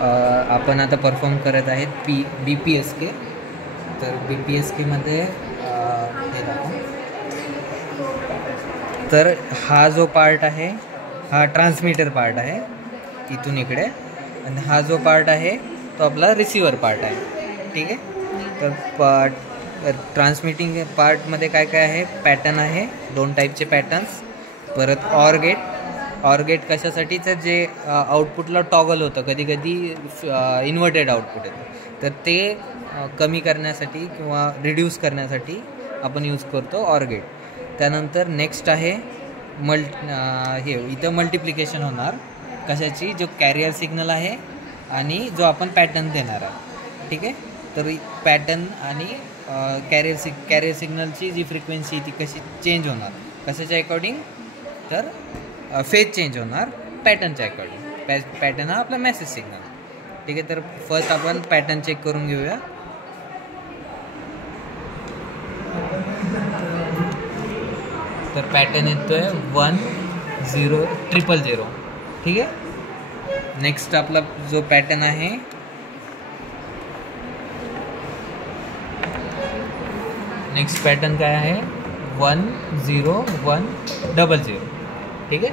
आपण आता परफॉर्म करत आहेत BPSK. तर BPSKमध्ये हे दाखवू. तर हा जो पार्ट आहे हा ट्रान्समीटर पार्ट आहे इथून इकडे, आणि हा जो पार्ट आहे तो आपला रिसिव्हर पार्ट आहे. ठीक आहे. तर ट्रान्समिटिंग पार्टमध्ये काय काय आहे, पॅटर्न आहे, 2 टाईपचे पॅटर्न्स. परत ऑर गेट कशासाठी, तर जे आउटपुटला टॉगल होतं, कधी कधी इन्व्हर्टेड आउटपुट येतं, तर ते कमी करण्यासाठी किंवा रिड्यूस करण्यासाठी आपण यूज करतो ऑर गेट. त्यानंतर नेक्स्ट आहे हे इथं मल्टिप्लिकेशन होणार कशाची, जो कॅरियर सिग्नल आहे आणि जो आपण पॅटर्न देणार आहे. ठीक आहे. तर पॅटर्न आणि कॅरियर सिग्नलची जी फ्रिक्वेन्सी ती कशी चेंज होणार, कशाच्या अकॉर्डिंग, तर फेज चेंज होणार पॅटर्नच्या अकॉर्डिंग. पॅटर्न हा आपला मेसेज सिग्नल. ठीक आहे. तर फर्स्ट आपण पॅटर्न चेक करून घेऊया. तर पॅटर्न येतोय 10000. ठीक आहे. नेक्स्ट आपला जो पॅटर्न आहे नेक्स्ट पॅटर्न काय आहे 10100. ठीक आहे.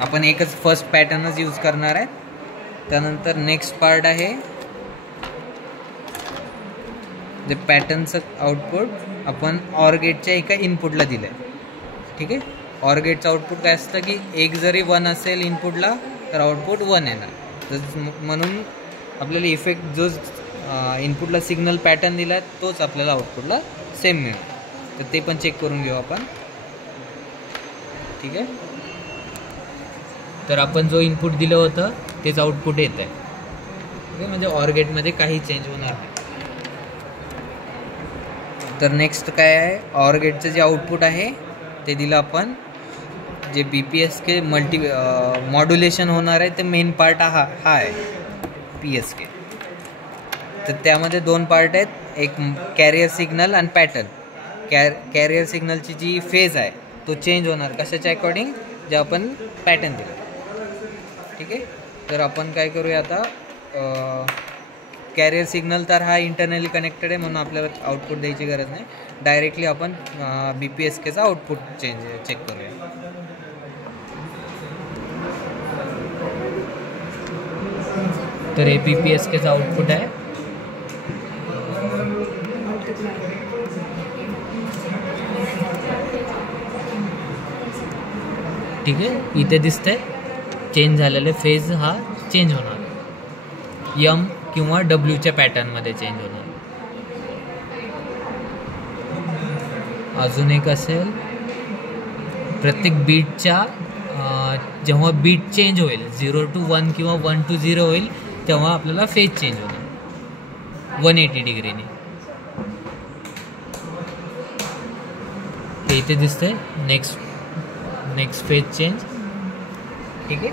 आपण एकच फर्स्ट पॅटर्नच यूज करणार आहे. त्यानंतर नेक्स्ट पार्ट आहे जे पॅटर्नचं आउटपुट आपण ऑर गेटच्या एका इनपुटला दिलं आहे. ठीक आहे. ऑर गेटचं आउटपुट काय असतं की एक जरी 1 असेल इनपुटला तर आउटपुट 1 येणार. तर म्हणून आपल्याला इफेक्ट जो इनपुटला सिग्नल पॅटर्न दिला आहे तोच आपल्याला आउटपुटला सेम मिळेल. तर ते पण चेक करून घेऊ आपण. ठीक आहे. तर आपण जो इनपुट दिलं होतं तेच आउटपुट येत आहे. ठीक आहे. म्हणजे ऑर गेटमध्ये काही चेंज होणार नाही. तर नेक्स्ट काय आहे, ऑर गेटचं जे आउटपुट आहे ते दिलं आपण, जे BPSK मॉड्युलेशन होणार आहे ते मेन पार्ट हा आहे PSK. तर त्यामध्ये 2 पार्ट आहेत, एक कॅरियर सिग्नल आणि पॅटर्न. कॅरियर सिग्नलची जी फेज आहे तो चेंज होणार कशाच्या अकॉर्डिंग, जे आपण पॅटर्न दिलं. ठीक आहे. तर आपण काय करूया आता, कॅरियर सिग्नल तर हा इंटरनली कनेक्टेड आहे म्हणून आपल्याला आउटपुट द्यायची गरज नाही. डायरेक्टली आपण BPSKचा आउटपुट चेक करूया. तर हे BPSKचा आउटपुट आहे. ठीक आहे. इथे दिसतंय चेंज झालेले फेज हा चेंज होणार, M किंवा Wच्या पॅटर्नमध्ये चेंज होणार. अजून एक असेल, प्रत्येक बीटच्या जेव्हा बीट चेंज होईल 0 to 1 किंवा 1 to 0 होईल तेव्हा आपल्याला फेज चेंज होणार 180 डिग्रीने. हे इथे दिसतंय नेक्स्ट फेज चेंज. ठीक आहे.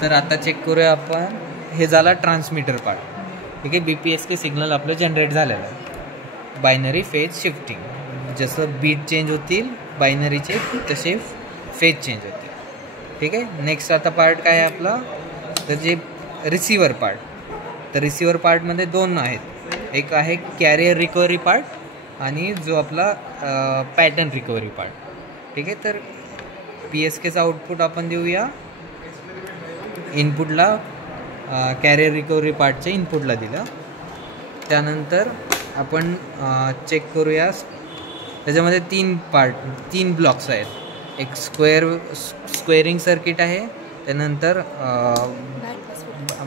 तर आता चेक करूया आपण. हे झाला ट्रान्समीटर पार्ट. ठीक आहे. BPSK सिग्नल आपलं जनरेट झालेलं आहे. बायनरी फेज शिफ्टिंग, जसं बीट चेंज होतील बायनरीचे तसे फेज चेंज होतील. ठीक आहे. नेक्स्ट आता पार्ट काय आहे आपला, तर जे रिसिव्हर पार्ट. तर रिसिव्हर पार्टमध्ये 2 आहेत, एक आहे कॅरियर रिकव्हरी पार्ट आणि जो आपला पॅटर्न रिकव्हरी पार्ट. ठीक आहे. तर PSKचा आउटपुट आपण देऊया इनपुटला, कॅरियर रिकव्हरी पार्टच्या इनपुटला दिलं. त्यानंतर आपण चेक करूया, त्याच्यामध्ये 3 ब्लॉक्स आहेत. एक स्क्वेअरिंग सर्किट आहे, त्यानंतर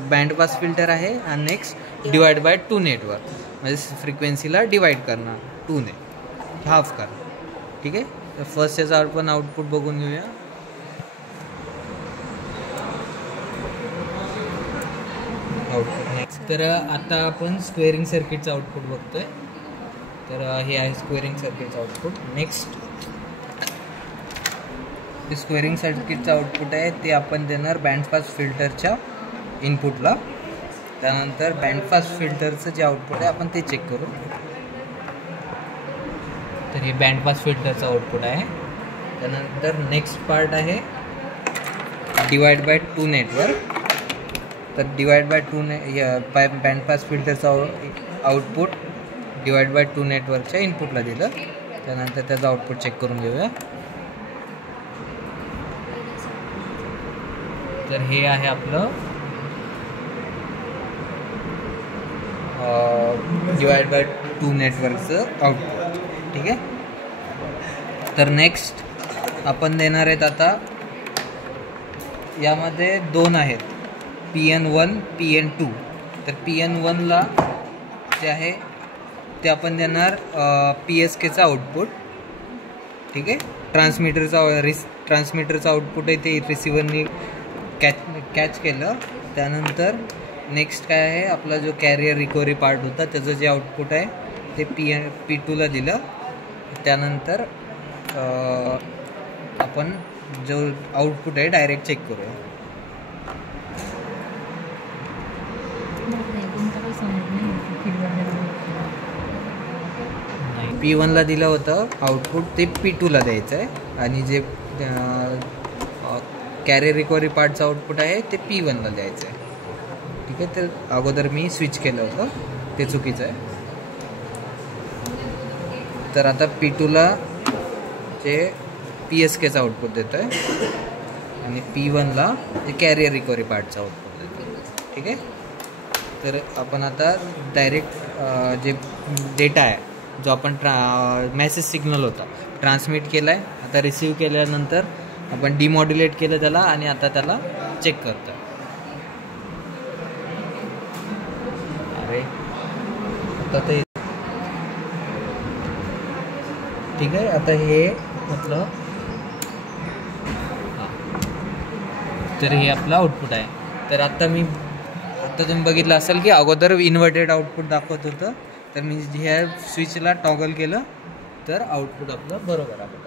बँड पास फिल्टर आहे, आणि नेक्स्ट डिवाइड बाय 2 नेटवर्क, म्हणजे फ्रिक्वेन्सीला डिवाइड करणार 2 ने, हाफ करणार. ठीक आहे. तर फर्स्ट याचा आपण आउटपुट बघून घेऊया. नेक्स्ट तर आता आपण स्क्वेअरिंग सर्किटचं आउटपुट बघतोय. तर हे आहे स्क्वेअरिंग सर्किटचं आउटपुट. नेक्स्ट जे स्क्वेअरिंग सर्किटचं आउटपुट आहे ते आपण देणार बँड पास फिल्टरच्या इनपुटला. त्यानंतर बँड पास फिल्टरचं जे आउटपुट आहे आपण ते चेक करू. तर हे बँड पास फिल्टरचं आउटपुट आहे. त्यानंतर नेक्स्ट पार्ट आहे डिवाइड बाय 2 नेटवर्क. तर डिवाइड बाय 2 बँड पास फिल्टरचं आउटपुट डिवाइड बाय 2 नेटवर्कच्या इनपुटला दिलं. त्यानंतर त्याचं आउटपुट चेक करून घेऊया. तर हे आहे आपलं डिवाइड बाय 2 नेटवर्कचं आउटपुट. ठीक आहे. तर नेक्स्ट आपण देणार आहेत आता, यामध्ये 2 आहेत, PN1 PN2. तर PN1ला जे आहे ते आपण देणार PSKचं आउटपुट. ठीक आहे. ट्रान्समीटरचं आउटपुट आहे ते रिसिव्हरनी कॅच केलं. त्यानंतर नेक्स्ट काय आहे, आपला जो कॅरियर रिकव्हरी पार्ट होता त्याचं जे आउटपुट आहे ते P2ला दिलं. त्यानंतर आपण जो आउटपुट आहे डायरेक्ट चेक करूया. P1ला दिलं होतं आउटपुट ते P2ला द्यायचं आहे, आणि जे कॅरियर रिकव्हरी पार्टचं आउटपुट आहे ते P1ला द्यायचं आहे. ठीक आहे. तर अगोदर मी स्विच केलं होतं ते चुकीचं आहे. तर आता P2ला जे PSKचं आउटपुट देतो आहे आणि P1ला जे कॅरियर रिकव्हरी पार्टचं आउटपुट देतो आहे. ठीक आहे. तर आपण आता डायरेक्ट जे डेटा आहे जो आपण मेसेज सिग्नल होता ट्रान्समिट केला आहे, आता रिसीव केल्यानंतर आपण डिमॉड्युलेट केलं त्याला आणि आता त्याला चेक करतो. अरे आता ते ठीक आहे. आता हे म्हटलं तर हे आपलं आउटपुट आहे. तर आता तुम्ही बघितलं असेल की अगोदर इन्व्हर्टेड आउटपुट दाखवत होतं, तर मी ह्या स्विचला टॉगल केलं तर आउटपुट आपलं बरोबर आलं.